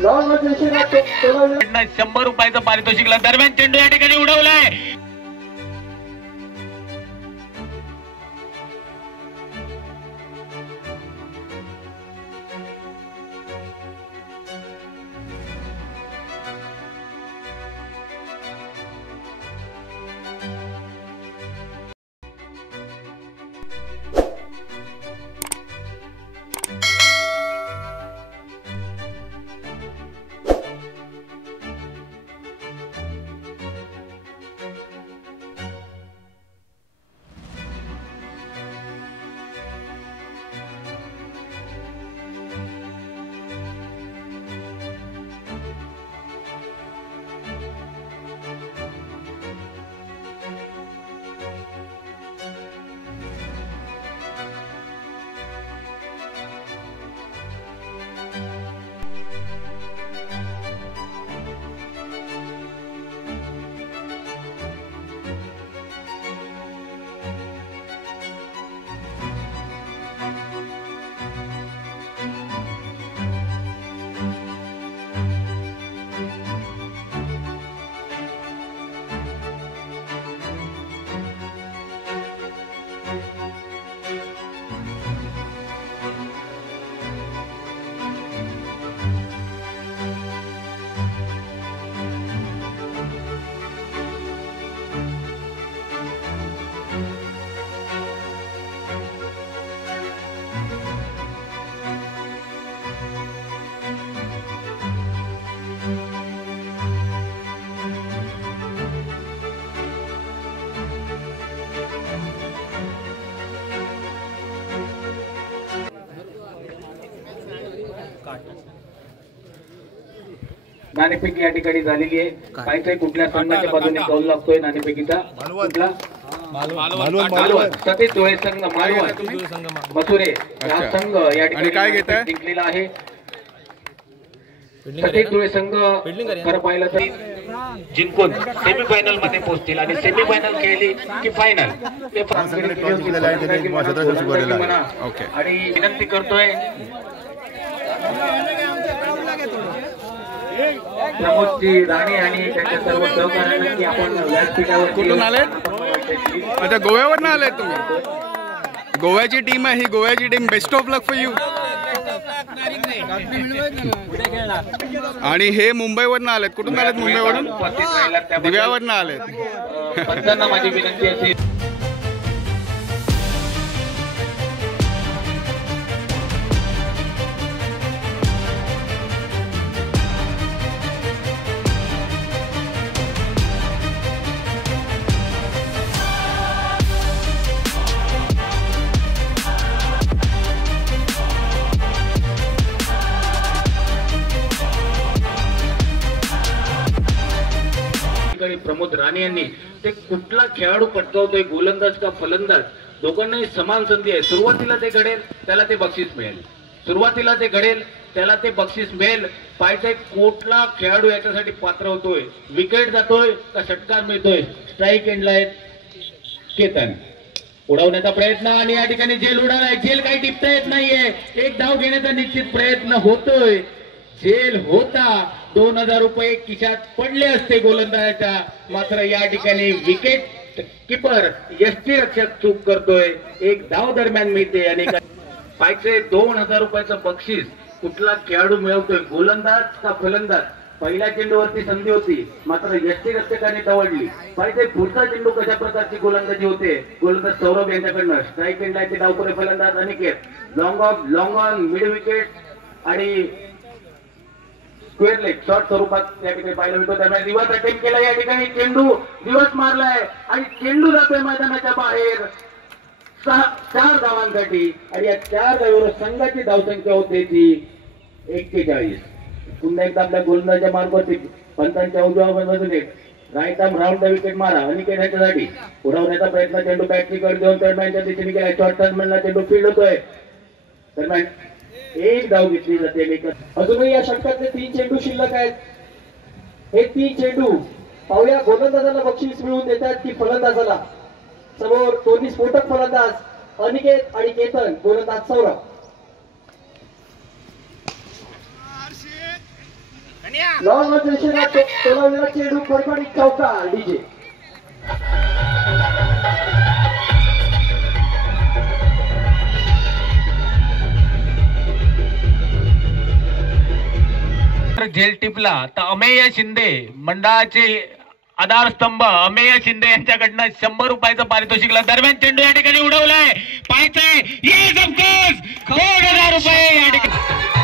100 रुपयाचं पारितोषिक. दरम्यान चेंडू या ठिकाणी उडवलाय. नाणेफेक या ठिकाणी झालेली आहे. पाहिजे कुठल्या संघाच्या बाजूने कौल लागतोय नाणेफेकीचा. कुठला सतीश डोळे संघ मालवण मसुरे हा संघ या ठिकाणी जिंकलेला आहे. सतीश डोळे संघ खरं पाहिलं तर जिंकून सेमीफायनल मध्ये पोहोचतील आणि सेमीफायनल खेळली की फायनल आणि विनंती करतोय प्रमोदजी राणे आणि त्यांच्या सर्व सहकार्यांना की आपण व्यासपीठावर. कुठून आले? अच्छा, गोव्यावरून आले तुम्ही. गोव्याची टीम आहे ही. गोव्याची team. Best of luck for you. आणि हे मुंबईवरून आलेत. कुठून आलेत? मुंबईवरून. दिव्यावरून आलेत. माझी विनंती असेल प्रमोद राणे यांनी ते कुठला खेळाडू पटकावतोय, गोलंदाज का फलंदाज, दोघांनाही समान संधी आहे. सुरुवातीला ते घडेल त्याला ते बक्षीस मिळेल. सुरुवातीला ते घडेल त्याला ते बक्षीस मिळेल. पाहिजे कुठला खेळाडू याच्यासाठी पात्र होतोय. विकेट जातोय का षटकार मिळतोय. स्ट्राईक एंडला आहेत केतन. उडवण्याचा प्रयत्न आणि या ठिकाणी झेल उडालाय. झेल काही टिपता येत नाहीये. एक धाव घेण्याचा निश्चित प्रयत्न होतोय. झेल होता. 2000 रुपये खिशात पडले असते गोलंदाजाच्या. मात्र या ठिकाणी विकेट किपर यष्टीरक्षक चूक करतोय. एक धाव दरम्यान मिळते आणि पाहिजे 2000 रुपयाचं बक्षीस कुठला खेळाडू मिळवतोय, गोलंदाज का फलंदाज. पहिल्या चेंडूवरती संधी होती मात्र यष्टीरक्षकाने दवडली. पाहिजे पुढचा चेंडू कशा प्रकारची गोलंदाजी होते. गोलंदाज सौरभ यांच्याकडनं. स्ट्राईक एंडला ते डावखोरे फलंदाज Aniket. Long on mid wicket आणि स्क्वेअर लेग शॉर्ट स्वरूपात त्या ठिकाणी पाहायला मिळतो. त्यामुळे दिवस अटेम्प्ट केला. या ठिकाणी चेंडू दिवस मारलाय आणि चेंडू जातोय मैदानाच्या बाहेर 4 धावांसाठी. आणि या 4 धावांवर संघाची धावसंख्या होते ती 41. पुन्हा एकदा आपल्या गोलंदाजाच्या मार्गावरती पंचांच्या उजव्या बाजूने right arm round the wicket मारा अनिकेत यांच्यासाठी. उडवण्याचा प्रयत्न चेंडू बॅटरीकडे देऊन थर्डमॅनच्या दिशेने गेला. शॉर्ट टर्नमॅनला चेंडू फील्ड होतोय. दरम्यान एक धाव घेतली जाते. अजूनही या षटकातले 3 चेंडू शिल्लक आहेत. हे 3 चेंडू पाहूया गोलंदाजाला बक्षीस मिळवून देतात की फलंदाजाला. समोर दोन्ही स्फोटक फलंदाज अनिकेत आणि केतन. गोलंदाज सौरभ. लॉन दिशेला टोलावलेला चेंडू फडफडीत चौका डीजे. झेल टिपला तर अमेय शिंदे मंडळाचे आधारस्तंभ अमेय शिंदे यांच्याकडनं 100 रुपयाचं पारितोषिकला. दरम्यान चेंडू या ठिकाणी उडवलाय, पाहायचंय, येस ऑफकोर्स 1,00,000 रुपये या ठिकाणी.